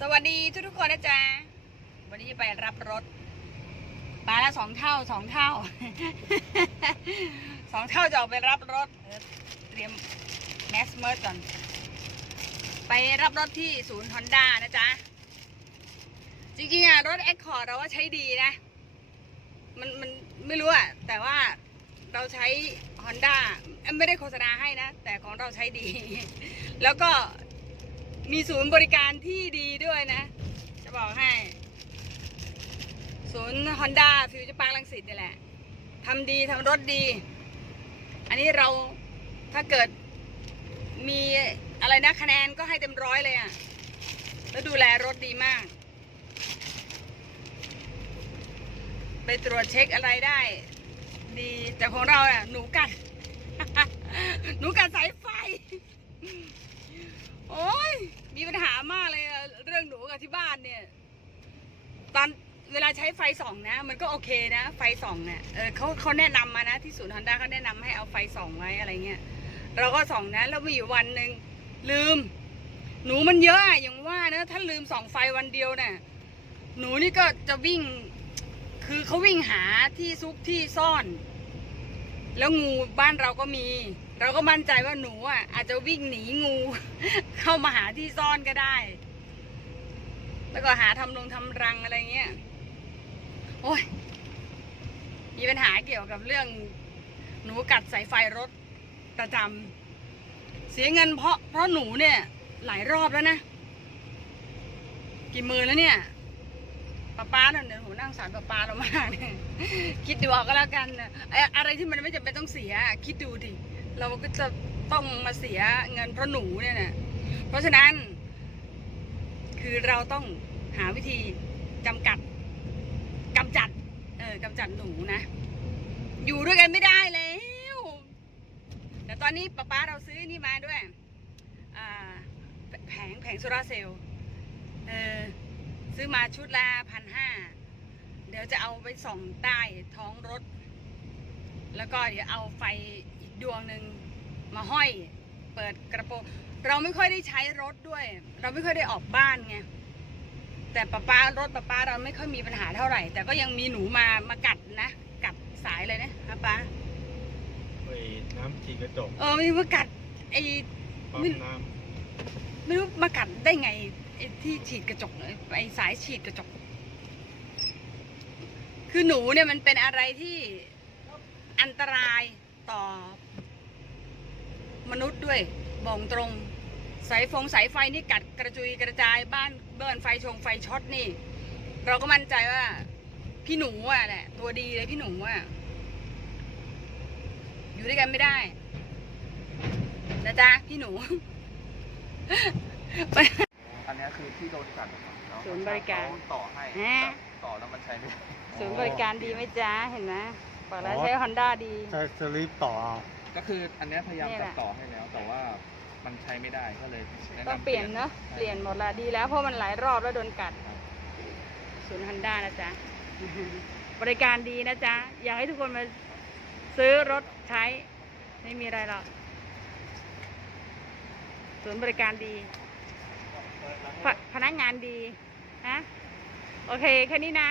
สวัสดีทุกทุกคนนะจ๊ะ วันนี้จะไปรับรถปลาละสองเท่าสองเท่าสองเท่าจะออกไปรับรถเตรียมแมสเมอร์ก่อน ไปรับรถที่ศูนย์ฮอนด้านะจ๊ะ จริงๆอะรถแอคคอร์ดเราว่าใช้ดีนะ มันมันไม่รู้อะแต่ว่าเราใช้ Honda เอ้ยไม่ได้โฆษณาให้นะ แต่ของเราใช้ดี แล้วก็ มีศูนย์บริการที่ดีด้วยนะ จะบอกให้ ศูนย์ Honda ฟิวเจอร์ปาร์คลังสิตนี่แหละทำดีทำรถดี อันนี้เราถ้าเกิดมีอะไรนะคะแนนก็ให้เต็มร้อยเลยอะ่ะ แล้วดูแลรถดีมาก ไปตรวจเช็คอะไรได้ ดีแต่ของเราอะ หนูกัด หนูกัดสายไฟ โอ้ยมีปัญหามากเลยอะเรื่องหนู กับที่บ้านเนี่ย ตอนเวลาใช้ไฟส่องนะ มันก็โอเคนะ ไฟส่องเนี่ยเออเขาเขาแนะนำมานะที่ศูนย์ฮอนด้าเขาแนะนำให้เอาไฟส่องไว้อะไรเงี้ยเราก็ส่องนะแล้วมีอยู่วันหนึ่งลืม หนูมันเยอะอะอย่างว่านะถ้าลืมส่องไฟวันเดียวเนี่ยหนูนี่ก็จะวิ่ง คือเขาวิ่งหาที่ซุกที่ซ่อน แล้วงูบ้านเราก็มี เราก็มั่นใจว่าหนูอะอาจจะวิ่งหนีงู เข้ามาหาที่ซ่อนก็ได้ แล้วก็หาทำลงทำรังอะไรเงี้ย โอ้ย มีปัญหาเกี่ยวกับเรื่องหนูกัดสายไฟรถประจำเสียเงินเพราะเพราะหนูเนี่ย หลายรอบแล้วนะ กี่มื่นแล้วเนี่ยป้าป้าเนี่ยหนูนั่งสารป้าป้าเรามากเนี่ยคิดดูเอาก็แล้วกันไออะไรที่มันไม่จำเป็นต้องเสีย คิดดูดิ เราก็จะต้องมาเสียเงินเพราะหนูเนี่ยนะเพราะฉะนั้น คือเราต้องหาวิธีจำกัดกำจัด เออกำจัดหนูนะ อยู่ด้วยกันไม่ได้แล้ว แต่ตอนนี้ป้าป้าเราซื้อนี่มาด้วยแผงแผงโซลาเซลล์เออซื้อมาชุดละพันห้าเดี๋ยวจะเอาไปส่องใต้ท้องรถ แล้วก็เดี๋ยวเอาไฟอีกดวงหนึ่งมาห้อย เปิดกระโปรงเราไม่ค่อยได้ใช้รถด้วย เราไม่ค่อยได้ออกบ้านไงแต่ป้าป้ารถป้าป้าเราไม่ค่อยมีปัญหาเท่าไหร่ แต่ก็ยังมีหนูมามากัดนะกัดสายเลยนะฮะป้าไอ้น้ำฉีดกระจกเออมีมากัดไอ้ปั๊มไม่น้ไม่รู้มากัดได้ไงไอ้ที่ฉีดกระจกไอ้สายฉีดกระจก คือหนูเนี่ยมันเป็นอะไรที่อันตรายต่อ มนุษย์ด้วยบอกตรง สายฟงสายไฟนี่กัดกระจุยกระจายบ้านเบิร์นไฟชงไฟช็อตนี่ เราก็มั่นใจว่า พี่หนูอะแหละตัวดีเลยพี่หนูอะอยู่ด้วยกันไม่ได้นะจ๊ะพี่หนูอันเนี้ยคือที่โดนกัดนะครับแล้วศูนย์บริการเขต่อให้ฮะต่อแล้วมันใช้ไม่ได้ศูนย์บริการดีไหมจ๊ะเห็นไหมบอกแล้วใช้ฮอนด้าดีำจะจะรีบต่อเอา ก็คืออันเนี้ยพยายามเนี่ยแหจะละต่อให้แล้ว แต่ว่ามันใช้ไม่ได้ก็เลยแนะนำต้องเปลี่ยนเนาะใช่เปลี่ยนหมดละดีแล้วเพราะมันหลายรอบแล้วโดนกัดศูนย์ฮันด้านะจ๊ะ บริการดีนะจ๊ะ อยากให้ทุกคนมาซื้อรถใช้ ไม่มีอะไรหรอกศูนย์บริการดีพพนักงานดีฮะโอเค แค่นี้นะ